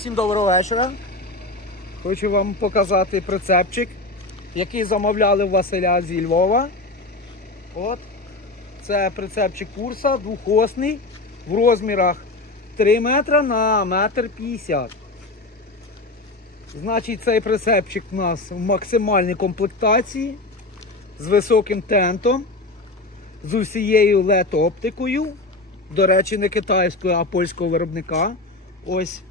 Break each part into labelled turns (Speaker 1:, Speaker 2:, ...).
Speaker 1: Усім доброго вечора. Хочу вам показати прицепчик, який замовляли в Василя зі Львова. От. Це прицепчик курса двохосний в розмірах 3 метра на метр 50. Значить, цей прицепчик у нас в максимальній комплектації з високим тентом, з усією LED-оптикою. До речі, не китайського, а польського виробника. Ось.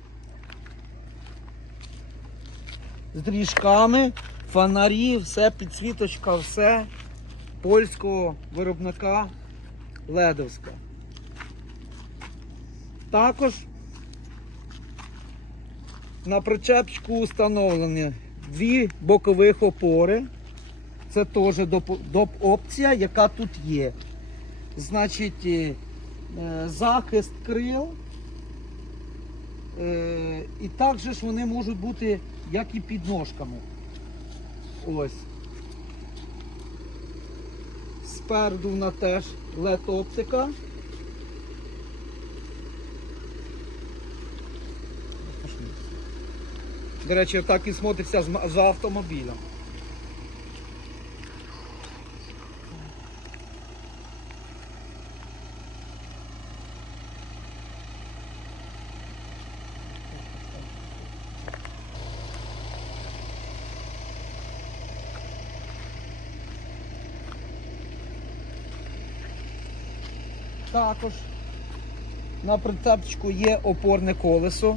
Speaker 1: З дріжками, фонарі, все, підсвіточка, все польського виробника Ледовська. Також на причепчику встановлені дві бокових опори. Це теж доп- опція, яка тут є. Значить, е, захист крил. Е, І також ж вони можуть бути як і під ножками. Ось. Спереду вона теж LED оптика. До речі, так і смотриться з автомобілем. Також на прицепчику є опорне колесо.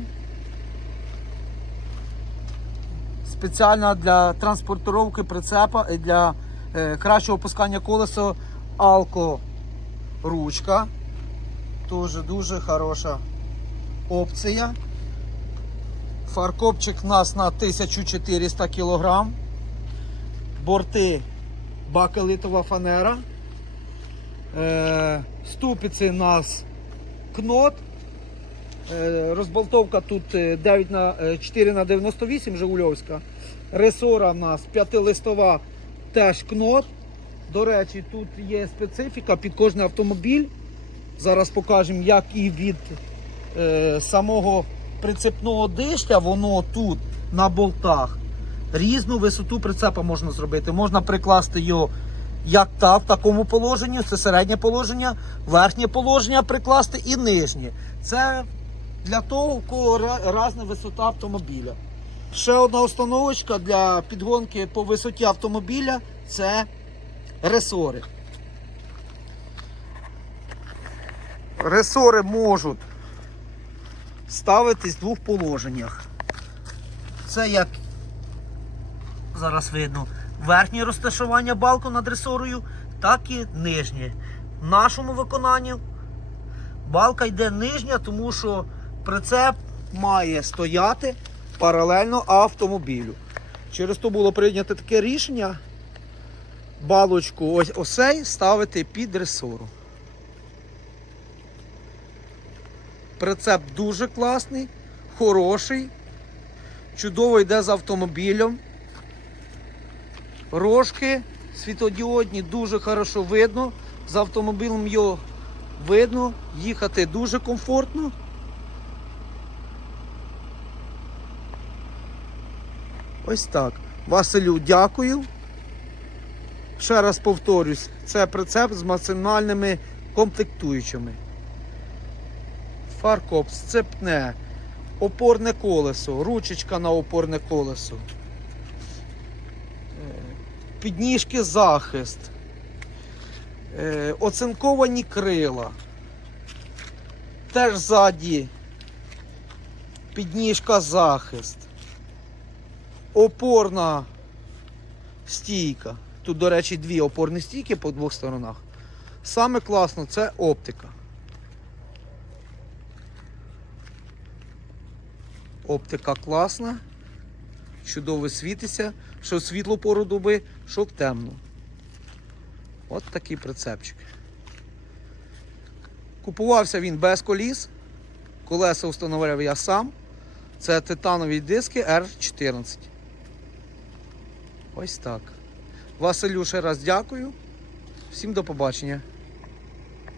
Speaker 1: Спеціально для транспортировки прицепа і для е, кращого опускання колеса алко ручка. Дуже дуже хороша опція. Фаркопчик у нас на 1400 кг. Борти бакелитова фанера. Е, ступиці у нас кнот. Е, розболтовка тут е, 9 на, е, 4 на 98 Жигульовська. Ресора у нас п'ятилистова теж кнот. До речі, тут є специфіка під кожний автомобіль. Зараз покажемо, як і від е, самого прицепного дишля, воно тут на болтах. Різну висоту прицепа можна зробити. Можна прикласти його як так, в такому положенні, це середнє положення, верхнє положення прикласти і нижнє. Це для того, у кого різна висота автомобіля. Ще одна установочка для підгонки по висоті автомобіля це ресори. Ресори можуть ставитись в двох положеннях. Це як зараз видно верхнє розташування балку над ресорою, так і нижнє. В нашому виконанні балка йде нижня, тому що прицеп має стояти паралельно автомобілю. Через то було прийнято таке рішення балочку ось осей ставити під ресору. Прицеп дуже класний, хороший, чудово йде з автомобілем. Рожки світодіодні дуже хорошо видно. З автомобілем його видно, їхати дуже комфортно. Ось так. Василю, дякую. Ще раз повторюсь, це прицеп з максимальними комплектуючими. Фаркоп, сцепне, опорне колесо, ручечка на опорне колесо підніжки захист, е, оцинковані крила. Теж ззаді підніжка захист, опорна стійка. Тут, до речі, дві опорні стійки по двох сторонах. Саме класно це оптика. Оптика класна чудово світиться, що в світлу пору доби, що в темну. От такий прицепчик. Купувався він без коліс. Колеса встановив я сам. Це титанові диски R14. Ось так. Василю ще раз дякую. Всім до побачення.